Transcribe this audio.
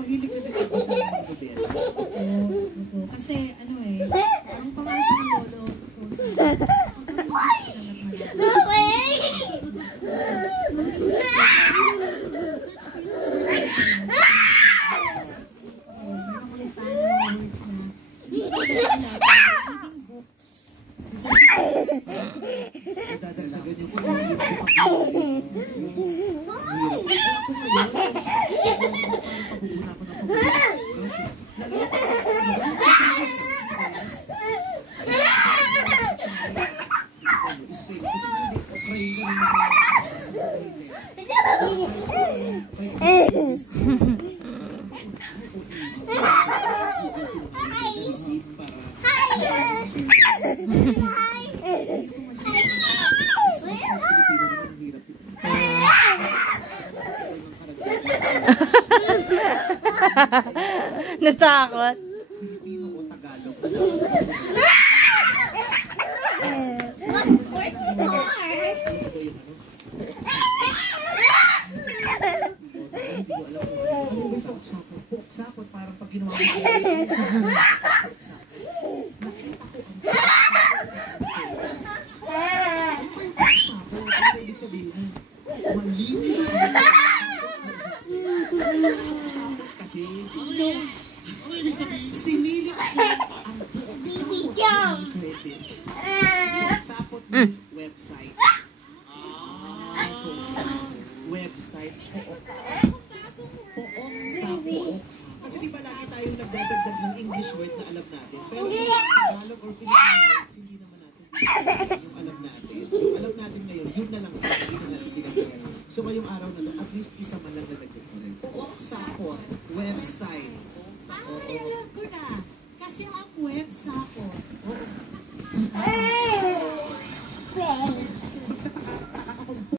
mahilig ka din magbasa ng mga nobela. Oo. Kasi ano eh, parang pangasya ng lolo ko sa Dadagdagan yung natakot. Pilipino o Tagalog. Sapot parang pag ginawa mo nakita ko ang sapot. Ano ibig sabihin? Malinis sapot kasi sinilip ko ang buong sapot ng Curtis. Sapot means website. Website. Pook sapot. Kasi di ba lagi tayong nagdadagdag ng English word na alam natin. Pero yung Tagalog or Filipino words, hindi naman natin yung alam natin. Yung alam natin ngayon, yun na lang hindi na natin dinagdagan. So ngayong araw na to, at least isa man lang nadagdag mo rin. Pook sapot. Website. alam ko na. Kasi ang web sapot